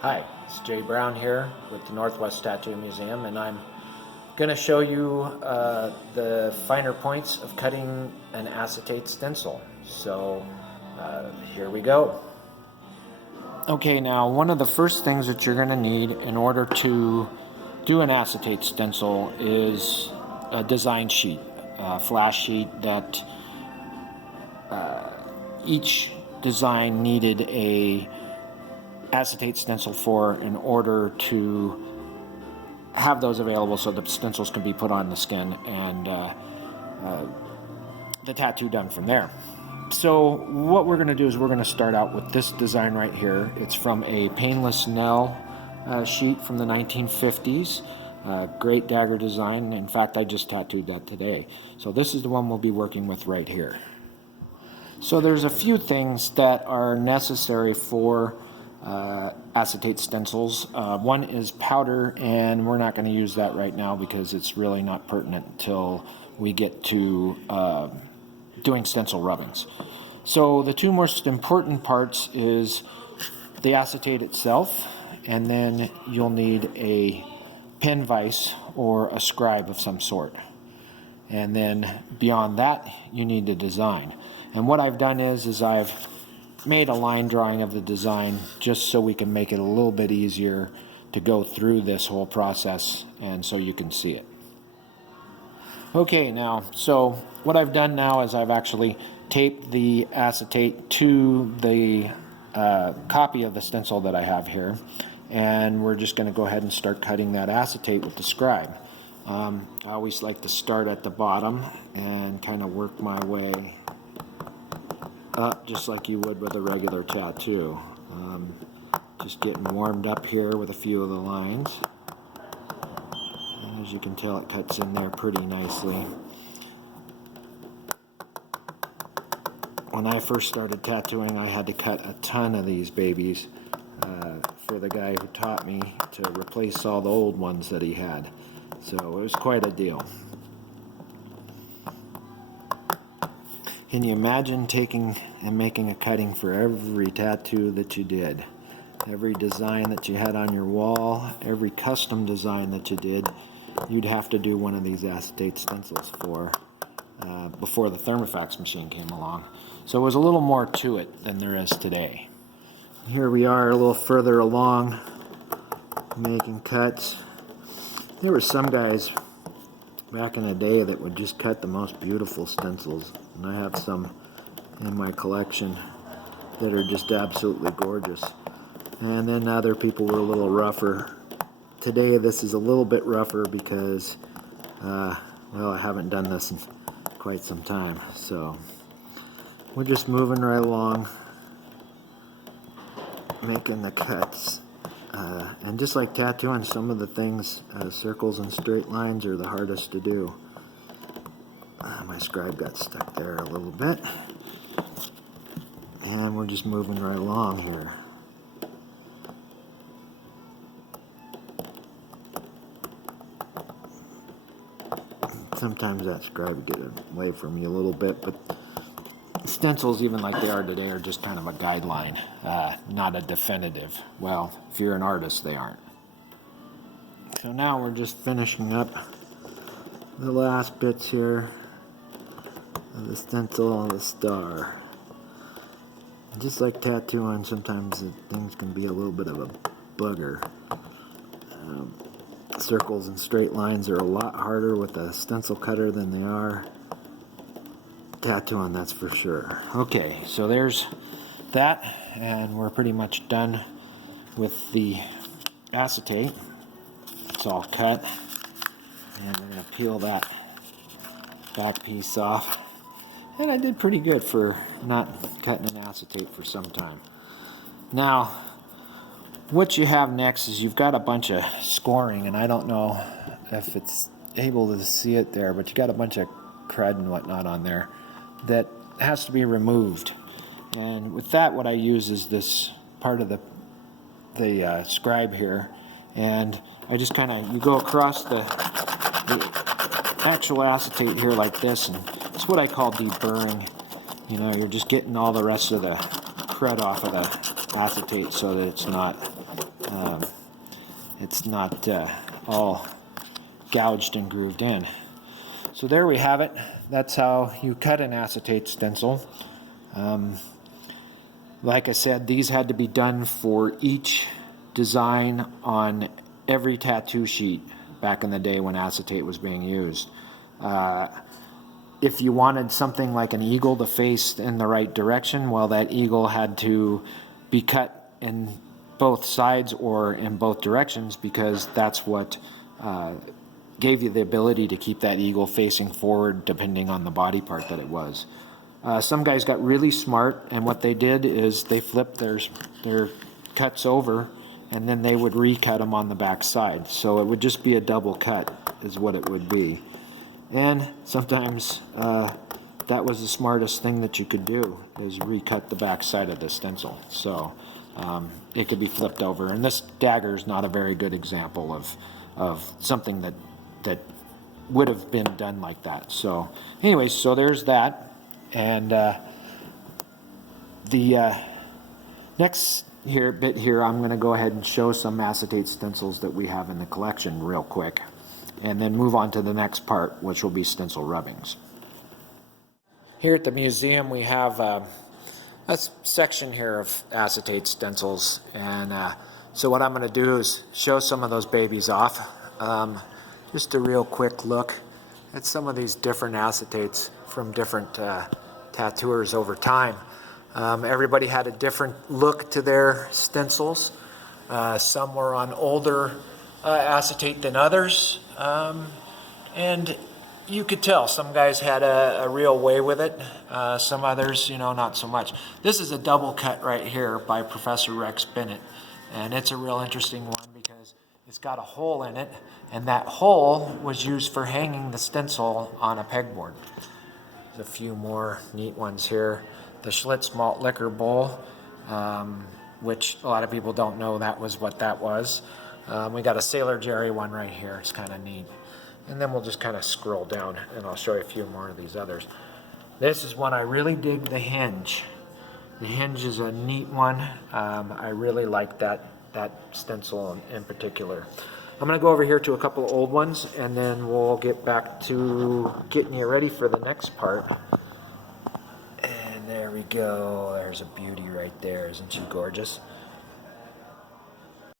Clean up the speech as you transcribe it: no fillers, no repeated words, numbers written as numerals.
Hi, it's Jay Brown here with the Northwest Tattoo Museum, and I'm going to show you the finer points of cutting an acetate stencil. So here we go. Okay, now one of the first things that you're going to need in order to do an acetate stencil is a design sheet, a flash sheet that each design needed a acetate stencil for in order to have those available so the stencils can be put on the skin and the tattoo done from there. So what we're going to do is we're going to start out with this design right here. It's from a painless nail sheet from the 1950s. Great dagger design. In fact, I just tattooed that today. So this is the one we'll be working with right here. So there's a few things that are necessary for acetate stencils. One is powder, and we're not going to use that right now because it's really not pertinent until we get to doing stencil rubbings. So the two most important parts is the acetate itself, and then you'll need a pen vise or a scribe of some sort. And then beyond that, you need the design. And what I've done is I've made a line drawing of the design just so we can make it a little bit easier to go through this whole process and so you can see it. Okay, now, so what I've done now is I've actually taped the acetate to the copy of the stencil that I have here, and we're just going to go ahead and start cutting that acetate with the scribe. I always like to start at the bottom and kind of work my way up just like you would with a regular tattoo. Just getting warmed up here with a few of the lines. And as you can tell, it cuts in there pretty nicely. When I first started tattooing, I had to cut a ton of these babies for the guy who taught me to replace all the old ones that he had. So it was quite a deal. Can you imagine taking and making a cutting for every tattoo that you did? Every design that you had on your wall, every custom design that you did, you'd have to do one of these acetate stencils for before the thermofax machine came along. So it was a little more to it than there is today. Here we are a little further along, making cuts. There were some guys back in the day that would just cut the most beautiful stencils, and I have some in my collection that are just absolutely gorgeous. And then other people were a little rougher. Today this is a little bit rougher because well, I haven't done this in quite some time, so we're just moving right along, making the cuts. And just like tattooing, some of the things, circles and straight lines are the hardest to do. My scribe got stuck there a little bit. And we're just moving right along here. Sometimes that scribe will get away from you a little bit, but stencils, even like they are today, are just kind of a guideline, not a definitive. Well, if you're an artist, they aren't. So now we're just finishing up the last bits here of the stencil on the star. Just like tattooing, sometimes things can be a little bit of a bugger. Circles and straight lines are a lot harder with a stencil cutter than they are tattooing, that's for sure. Okay, so there's that, and we're pretty much done with the acetate. It's all cut, and we're going to peel that back piece off. And I did pretty good for not cutting an acetate for some time. Now, what you have next is you've got a bunch of scoring, and I don't know if it's able to see it there, but you got a bunch of crud and whatnot on there that has to be removed. And with that, what I use is this part of the scribe here, and I just kind of, you go across the actual acetate here like this, and it's what I call deburring. You know, you're just getting all the rest of the crud off of the acetate so that it's not It's not all gouged and grooved in. So there we have it. That's how you cut an acetate stencil. Like I said, these had to be done for each design on every tattoo sheet back in the day when acetate was being used. If you wanted something like an eagle to face in the right direction, well, that eagle had to be cut in both sides or in both directions, because that's what gave you the ability to keep that eagle facing forward depending on the body part that it was. Some guys got really smart, and what they did is they flipped their cuts over, and then they would recut them on the back side. So it would just be a double cut is what it would be. And sometimes that was the smartest thing that you could do, is recut the back side of the stencil. So it could be flipped over. And this dagger is not a very good example of something that would have been done like that. So anyways, so there's that. And the next bit here, I'm going to go ahead and show some acetate stencils that we have in the collection real quick, and then move on to the next part, which will be stencil rubbings. Here at the museum, we have a section here of acetate stencils, and so what I'm going to do is show some of those babies off. Just a real quick look at some of these different acetates from different tattooers over time. Everybody had a different look to their stencils. Some were on older acetate than others, and you could tell some guys had a real way with it, some others, not so much. This is a double cut right here by Professor Rex Bennett, and it's a real interesting one because it's got a hole in it, and that hole was used for hanging the stencil on a pegboard. There's a few more neat ones here. The Schlitz malt liquor bowl, which a lot of people don't know that was what that was. We got a Sailor Jerry one right here. It's kind of neat. And then we'll just kind of scroll down, and I'll show you a few more of these others. This is one I really dig, the hinge. The hinge is a neat one. I really like that stencil in particular. I'm going to go over here to a couple of old ones, and then we'll get back to getting you ready for the next part. And there we go. There's a beauty right there. Isn't she gorgeous?